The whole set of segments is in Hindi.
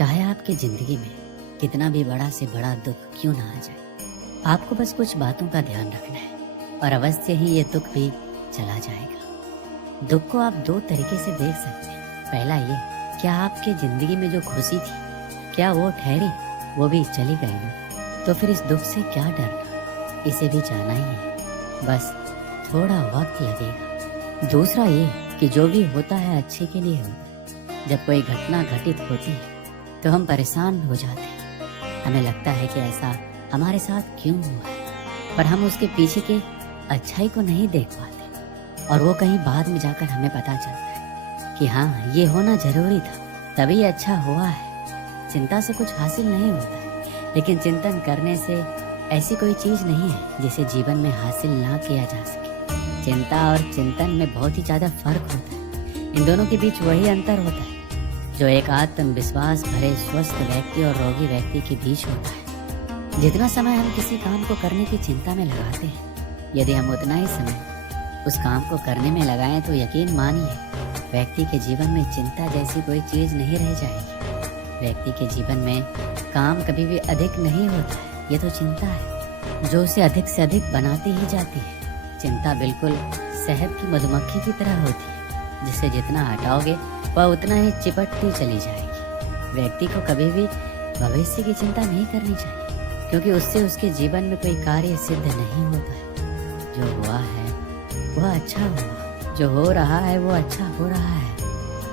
चाहे आपकी जिंदगी में कितना भी बड़ा से बड़ा दुख क्यों ना आ जाए, आपको बस कुछ बातों का ध्यान रखना है और अवश्य ही ये दुख भी चला जाएगा। दुख को आप दो तरीके से देख सकते हैं। पहला ये, क्या आपकी जिंदगी में जो खुशी थी क्या वो ठहरी, वो भी चली गई ना, तो फिर इस दुख से क्या डरना, इसे भी जाना ही है, बस थोड़ा वक्त लगेगा। दूसरा ये कि जो भी होता है अच्छे के लिए होता है। जब कोई घटना घटित होती है तो हम परेशान हो जाते हैं, हमें लगता है कि ऐसा हमारे साथ क्यों हुआ है, पर हम उसके पीछे के अच्छाई को नहीं देख पाते और वो कहीं बाद में जाकर हमें पता चलता है कि हाँ, ये होना जरूरी था, तभी अच्छा हुआ है। चिंता से कुछ हासिल नहीं होता है, लेकिन चिंतन करने से ऐसी कोई चीज नहीं है जिसे जीवन में हासिल ना किया जा सके। चिंता और चिंतन में बहुत ही ज्यादा फर्क होता है। इन दोनों के बीच वही अंतर होता है जो एक आत्मविश्वास भरे स्वस्थ व्यक्ति और रोगी व्यक्ति के बीच होता है। जितना समय हम किसी काम को करने की चिंता में लगाते हैं, यदि हम उतना ही समय उस काम को करने में लगाएं तो यकीन मानिए व्यक्ति के जीवन में चिंता जैसी कोई चीज नहीं रह जाएगी। व्यक्ति के जीवन में काम कभी भी अधिक नहीं होता है, ये तो चिंता है जो उसे अधिक से अधिक बनाती ही जाती है। चिंता बिल्कुल शहद की मधुमक्खी की तरह होती है, जिसे जितना हटाओगे वह उतना ही चिपटती चली जाएगी। व्यक्ति को कभी भी भविष्य की चिंता नहीं करनी चाहिए, क्योंकि उससे उसके जीवन में कोई कार्य सिद्ध नहीं होता है। जो हुआ है वह अच्छा हुआ, जो हो रहा है वो अच्छा हो रहा है,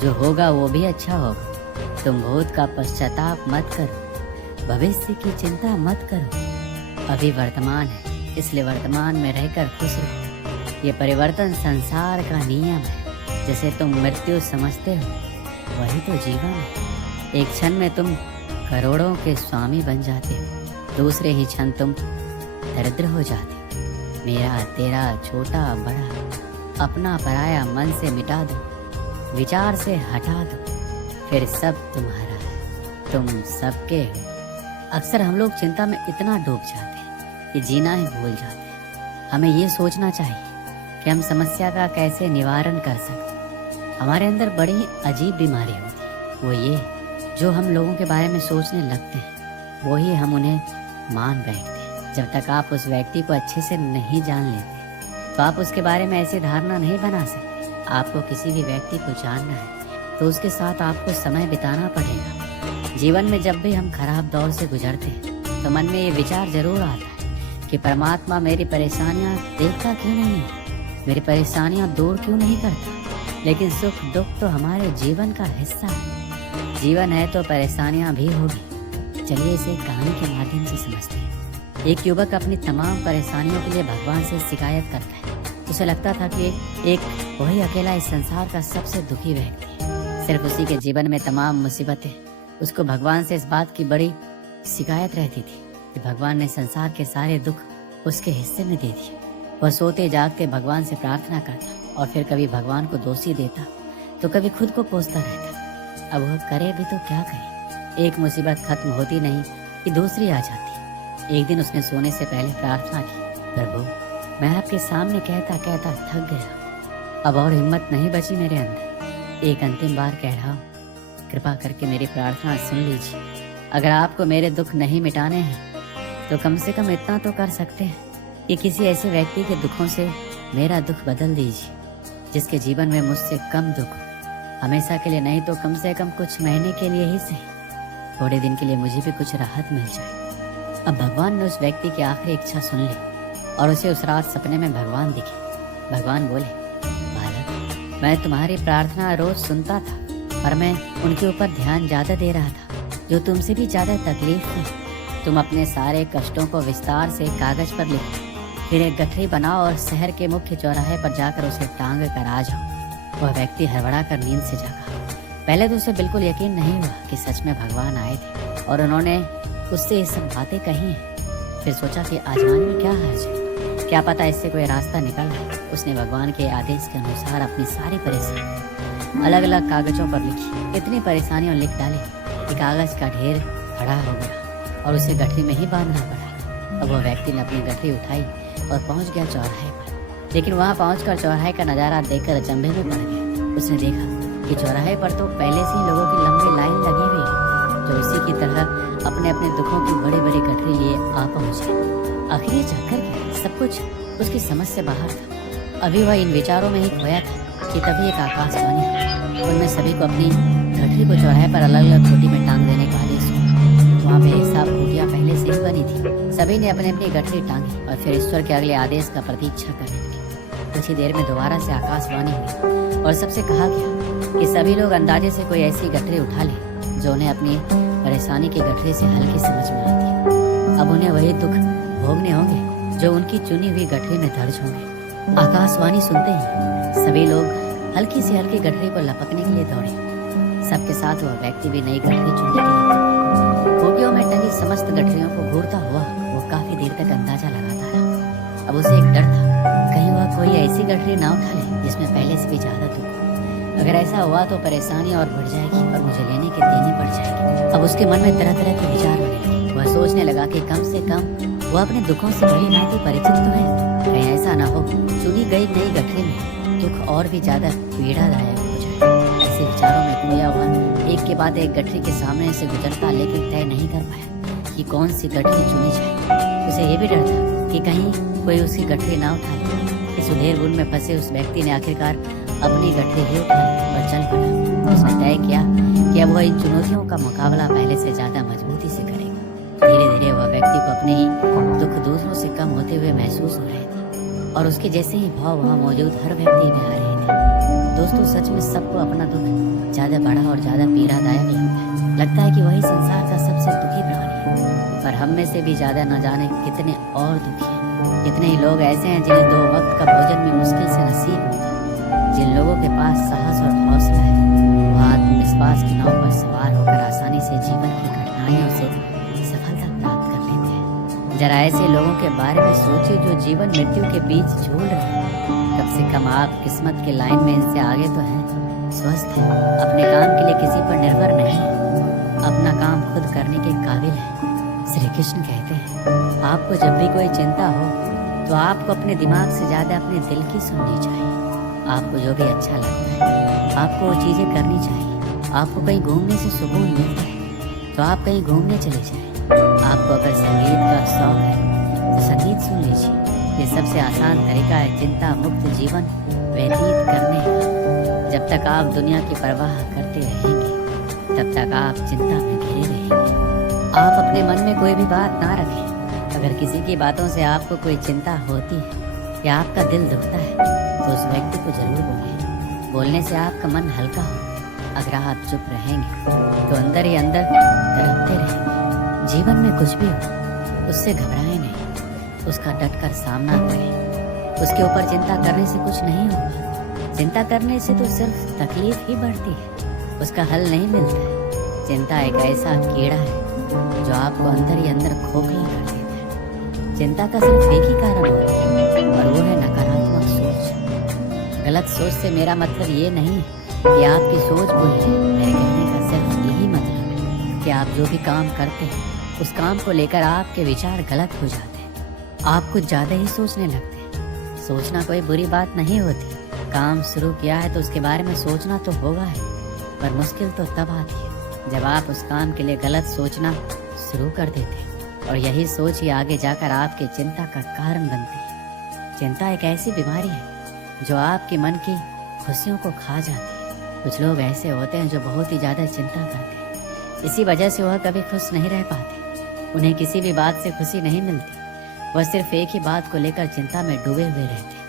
जो होगा वो भी अच्छा होगा। तुम भूत का पश्चाताप मत करो, भविष्य की चिंता मत करो। अभी वर्तमान है, इसलिए वर्तमान में रहकर खुश रहो। ये परिवर्तन संसार का नियम है। जैसे तुम मृत्यु समझते हो वही तो जीवन है। एक क्षण में तुम करोड़ों के स्वामी बन जाते हो, दूसरे ही क्षण तुम दरिद्र हो जाते हो। मेरा तेरा छोटा बड़ा अपना पराया मन से मिटा दो, विचार से हटा दो, फिर सब तुम्हारा है, तुम सबके हो। अक्सर हम लोग चिंता में इतना डूब जाते हैं कि जीना ही भूल जाते हैं। हमें ये सोचना चाहिए कि हम समस्या का कैसे निवारण कर सकते। हमारे अंदर बड़ी अजीब बीमारी होती है, वो ये जो हम लोगों के बारे में सोचने लगते हैं वही हम उन्हें मान बैठते हैं। जब तक आप उस व्यक्ति को अच्छे से नहीं जान लेते तो आप उसके बारे में ऐसी धारणा नहीं बना सकते। आपको किसी भी व्यक्ति को जानना है तो उसके साथ आपको समय बिताना पड़ेगा। जीवन में जब भी हम खराब दौर से गुजरते हैं तो मन में ये विचार जरूर आता है कि परमात्मा मेरी परेशानियां देखता क्यों नहीं है, मेरी परेशानियां दूर क्यों नहीं करता। लेकिन सुख दुख तो हमारे जीवन का हिस्सा है। जीवन है तो परेशानियां भी होगी। चलिए इसे कहानी के माध्यम से समझते हैं। एक युवक अपनी तमाम परेशानियों के लिए भगवान से शिकायत करता है। उसे लगता था कि एक वही अकेला इस संसार का सबसे दुखी व्यक्ति है, सिर्फ उसी के जीवन में तमाम मुसीबतें। उसको भगवान से इस बात की बड़ी शिकायत रहती थी कि भगवान ने संसार के सारे दुख उसके हिस्से में दे दिए। वह सोते जागते भगवान से प्रार्थना करता और फिर कभी भगवान को दोषी देता तो कभी खुद को कोसता रहता। अब वह करे भी तो क्या करे। एक मुसीबत खत्म होती नहीं कि दूसरी आ जाती। एक दिन उसने सोने से पहले प्रार्थना की, प्रभु मैं आपके सामने कहता कहता थक गया, अब और हिम्मत नहीं बची मेरे अंदर। एक अंतिम बार कह रहा हूँ, कृपा करके मेरी प्रार्थना सुन लीजिए। अगर आपको मेरे दुख नहीं मिटाने हैं तो कम से कम इतना तो कर सकते हैं कि किसी ऐसे व्यक्ति के दुखों से मेरा दुख बदल दीजिए जिसके जीवन में मुझसे कम दुख हो। हमेशा के लिए नहीं तो कम से कम कुछ महीने के लिए ही सही, थोड़े दिन के लिए मुझे भी कुछ राहत मिल जाए। अब भगवान ने उस व्यक्ति की आखिरी इच्छा सुन ली और उसे उस रात सपने में भगवान दिखे। भगवान बोले, बालक मैं तुम्हारी प्रार्थना रोज सुनता था, पर मैं उनके ऊपर ध्यान ज्यादा दे रहा था जो तुमसे भी ज्यादा तकलीफ थी। तुम अपने सारे कष्टों को विस्तार से कागज पर लिखो, फिर एक गठरी बनाओ और शहर के मुख्य चौराहे पर जाकर उसे टांग कर आ जाओ। वह व्यक्ति हड़बड़ा कर नींद से जागा। पहले तो उसे बिल्कुल यकीन नहीं हुआ कि सच में भगवान आए थे और उन्होंने उससे ये सब बातें कही हैं। फिर सोचा कि आजमाने में क्या हर्ज है, क्या पता इससे कोई रास्ता निकल आए। उसने भगवान के आदेश के अनुसार अपनी सारी परेशानी अलग अलग कागजों पर लिखी। इतनी परेशानियां लिख डाली कि कागज का ढेर खड़ा हो गया और उसे गठरी में ही बांधना पड़ा। अब वह व्यक्ति ने अपनी गठरी उठाई और पहुंच गया चौराहे पर, लेकिन वहां पहुंचकर चौराहे का नजारा देखकर अचंभे में पड़ गया। उसने देखा कि चौराहे पर तो पहले से ही लोगों की लंबी लाइन लगी हुई है। जो उसी की तरह अपने अपने दुखों की बड़े बड़े गठरी लिए आ पहुंचे। आखिर ये चाहकर क्या, सब कुछ उसकी समझ से बाहर था। अभी वह इन विचारों में ही खोया था कि तभी एक आकाशवाणी हुई। उनमें सभी को अपनी गठरी को चौराहे पर अलग अलग खूंटी में टांग देने का आदेश हुआ। वहाँ पे सब खूंटियाँ पहले से ही बनी थी। सभी ने अपनी अपनी गठरी टांगी और फिर ईश्वर के अगले आदेश का प्रतीक्षा करने लगे। कुछ ही देर में दोबारा से आकाशवाणी हुई और सबसे कहा गया कि सभी लोग अंदाजे से कोई ऐसी गठरी उठा ले जो उन्हें अपनी परेशानी की गठरी से हल्की समझ में आती है। अब उन्हें वही दुख भोगने होंगे जो उनकी चुनी हुई गठरी में दर्ज होंगे। आकाशवाणी सुनते ही सभी लोग हल्की से हल्की गठरी को लपकने के लिए दौड़े। सबके साथ वह व्यक्ति भी नई गठरी चुनने के लिए खूंटियों में टंगी समस्त गठरियों को घूरता हुआ वो काफी देर तक अंदाजा लगाता रहा। अब उसे एक डर था, कहीं वह कोई ऐसी गठरी ना उठा ले जिसमें पहले से भी ज्यादा दुख हो। अगर ऐसा हुआ तो परेशानी और बढ़ जाएगी और मुझे लेने के देनी पड़ जाएगी। अब उसके मन में तरह तरह के विचार बने। वह सोचने लगा कि कम से कम वो अपने दुखों से भली भांति परिचित तो है, कहीं ऐसा ना हो चुनी गई नई गठरी में दुख और भी ज्यादा पीड़ादायक हो जाए। ऐसे विचारों में खोया हुआ एक के बाद एक गठरी के सामने से गुजरता, लेकिन तय नहीं कर पाया कि कौन सी गठरी चुनी जाए। उसे ये भी डर था कि कहीं कोई उसकी गठरी ना उठा ले। इस उधेड़-बुन में फंसे उस व्यक्ति ने आखिरकार अपनी गठरी ही उठाई और चल पड़ा। उसने तय किया कि अब वह इन चुनौतियों का मुकाबला पहले से ज्यादा मजबूती से करेगा। धीरे धीरे वह व्यक्ति को अपने ही दुख दूसरों से कम होते हुए महसूस हो रहे थे और उसके जैसे ही भाव वहाँ मौजूद हर व्यक्ति में आ रहे थे। दोस्तों, सच में सबको अपना दुख ज्यादा बड़ा और ज्यादा पीड़ादायक लगता है कि वही संसार का सबसे दुखी प्राणी है। पर हम में से भी ज्यादा न जाने कितने और दुखी हैं। कितने ही लोग ऐसे हैं जिन्हें 2 वक्त का भोजन भी मुश्किल से नसीब होता है। जिन लोगों के पास साहस और हौसला है वह आत्मविश्वास की नाव पर सवार होकर आसानी से जीवन की कठिनाइयों से सफलता प्राप्त कर लेते हैं। जरा ऐसे लोगों के बारे में सोचिए जो जीवन मृत्यु के बीच झूल रहे हैं। कम से कम आप किस्मत के लाइन में इनसे आगे तो हैं, स्वस्थ हैं, अपने काम के लिए किसी पर निर्भर नहीं है, अपना काम खुद करने के काबिल है। श्री कृष्ण कहते हैं, आपको जब भी कोई चिंता हो तो आपको अपने दिमाग से ज्यादा अपने दिल की सुननी चाहिए। आपको जो भी अच्छा लगता है आपको वो चीजें करनी चाहिए। आपको कहीं घूमने से सुकून मिलता है तो आप कहीं घूमने चले जाएं। आपको अगर संगीत का शौक है तो संगीत सुन लीजिए। ये सबसे आसान तरीका है चिंता मुक्त जीवन व्यतीत करने का। जब तक आप दुनिया की परवाह करते रहेंगे तब तक आप चिंता में घिरे रहेंगे। आप अपने मन में कोई भी बात ना रखें। अगर किसी की बातों से आपको कोई चिंता होती है या आपका दिल दुखता है तो उस व्यक्ति को जरूर बोलें। बोलने से आपका मन हल्का हो। अगर आप चुप रहेंगे तो अंदर ही अंदर तड़पते रहेंगे। जीवन में कुछ भी हो उससे घबराएं नहीं, उसका डटकर सामना करें। उसके ऊपर चिंता करने से कुछ नहीं होगा। चिंता करने से तो सिर्फ तकलीफ ही बढ़ती है, उसका हल नहीं मिलता है। चिंता एक ऐसा कीड़ा है जो आपको अंदर ही अंदर खोखला कर देता है। चिंता का सिर्फ एक ही कारण होता है और वो है नकारात्मक सोच। गलत सोच से मेरा मतलब ये नहीं कि आपकी सोच बुरी है। मेरे कहने का सिर्फ यही मतलब है कि आप जो भी काम करते हैं उस काम को लेकर आपके विचार गलत हो जाते हैं। आप कुछ ज्यादा ही सोचने लगते हैं। सोचना कोई बुरी बात नहीं होती। काम शुरू किया है तो उसके बारे में सोचना तो होगा है, पर मुश्किल तो तब आती है जब आप उस काम के लिए गलत सोचना शुरू कर देते हैं और यही सोच ही आगे जाकर आपके चिंता का कारण बनती है। चिंता एक ऐसी बीमारी है जो आपके मन की खुशियों को खा जाती है। कुछ लोग ऐसे होते हैं जो बहुत ही ज्यादा चिंता करते हैं, इसी वजह से वह कभी खुश नहीं रह पाते। उन्हें किसी भी बात से खुशी नहीं मिलती। वह सिर्फ एक ही बात को लेकर चिंता में डूबे हुए रहते हैं,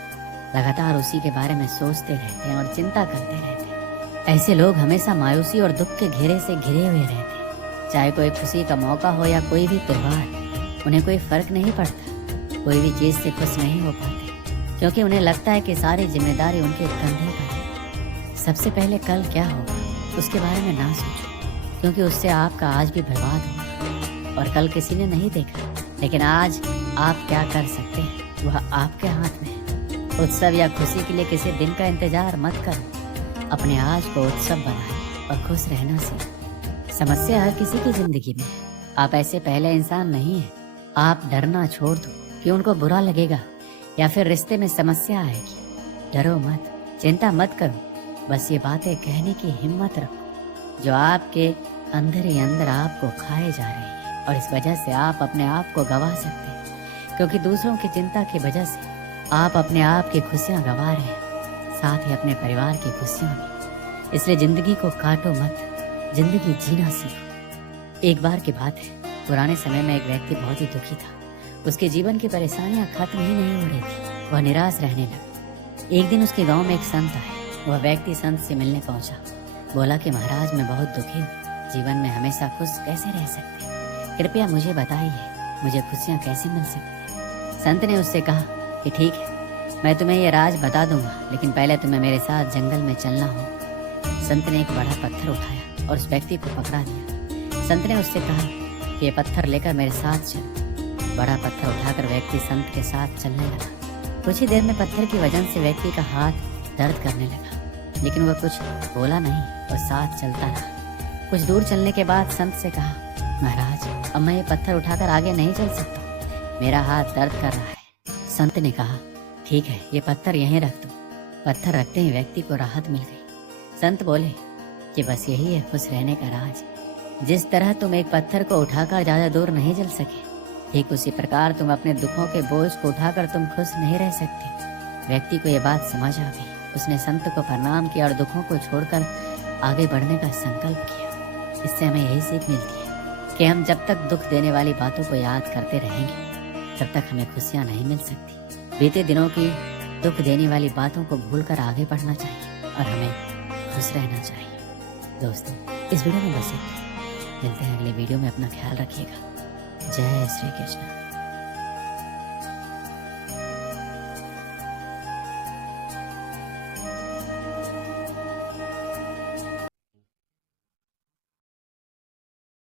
लगातार उसी के बारे में सोचते रहते हैं और चिंता करते रहते हैं। ऐसे लोग हमेशा मायूसी और दुख के घेरे से घिरे हुए रहते हैं। चाहे कोई खुशी का मौका हो या कोई भी त्योहार, उन्हें कोई फर्क नहीं पड़ता। कोई भी चीज से खुश नहीं हो पाते क्योंकि उन्हें लगता है कि सारी जिम्मेदारी उनके कंधे पर है। सबसे पहले कल क्या होगा उसके बारे में ना सोचो, क्योंकि उससे आपका आज भी बर्बाद होगा और कल किसी ने नहीं देखा। लेकिन आज आप क्या कर सकते हैं वह आपके हाथ में है। उत्सव या खुशी के लिए किसी दिन का इंतजार मत करो। अपने आज को उत्सव बनाएं और खुश रहना सीखें। समस्या हर किसी की जिंदगी में। आप ऐसे पहले इंसान नहीं हैं। आप डरना छोड़ दो कि उनको बुरा लगेगा या फिर रिश्ते में समस्या आएगी। डरो मत, चिंता मत करो, बस ये बातें कहने की हिम्मत रखो जो आपके अंदर ही अंदर आपको खाए जा रही है और इस वजह से आप अपने आप को गवा सकते हैं, क्योंकि दूसरों की चिंता की वजह से आप अपने आप की खुशियां गवा रहे हैं, साथ ही अपने परिवार की खुशियां भी। इसलिए जिंदगी को काटो मत, जिंदगी जीना सीखो। एक बार की बात है, पुराने समय में एक व्यक्ति बहुत ही दुखी था। उसके जीवन की परेशानियां खत्म ही नहीं हो रही थी, वह निराश रहने लगा। एक दिन उसके गांव में एक संत आए। वह व्यक्ति संत से मिलने पहुंचा। बोला कि महाराज, मैं बहुत दुखी हूँ, जीवन में हमेशा खुश कैसे रह सकते हैं? कृपया मुझे बताइए, मुझे खुशियाँ कैसे मिल सकती हैं? संत ने उससे कहा कि ठीक है, मैं तुम्हें ये राज बता दूंगा, लेकिन पहले तुम्हें मेरे साथ जंगल में चलना हो। संत ने एक बड़ा पत्थर उठाया और उस व्यक्ति को पकड़ा दिया। संत ने उससे कहा कि ये पत्थर लेकर मेरे साथ चल। बड़ा पत्थर उठाकर व्यक्ति संत के साथ चलने लगा। कुछ ही देर में पत्थर की वजन से व्यक्ति का हाथ दर्द करने लगा, लेकिन वह कुछ बोला नहीं और साथ चलता रहा। कुछ दूर चलने के बाद संत से कहा, महाराज, अब मैं ये पत्थर उठाकर आगे नहीं चल सकता, मेरा हाथ दर्द कर रहा है। संत ने कहा, ठीक है, ये पत्थर यहीं रख दो। पत्थर रखते ही व्यक्ति को राहत मिल गई। संत बोले कि बस यही है खुश रहने का राज। जिस तरह तुम एक पत्थर को उठाकर ज्यादा दूर नहीं चल सके, ठीक उसी प्रकार तुम अपने दुखों के बोझ को उठाकर तुम खुश नहीं रह सकते। व्यक्ति को यह बात समझ आ गई। उसने संत को प्रणाम किया और दुखों को छोड़कर आगे बढ़ने का संकल्प किया। इससे हमें यही सीख मिलती है कि हम जब तक दुख देने वाली बातों को याद करते रहेंगे, तब तक हमें खुशियाँ नहीं मिल सकती। बीते दिनों की दुख देने वाली बातों को भूलकर आगे बढ़ना चाहिए और हमें खुश रहना चाहिए। दोस्तों, इस वीडियो में बस इतना ही। मिलते हैं अगले वीडियो में। अपना ख्याल रखिएगा। जय श्री कृष्ण।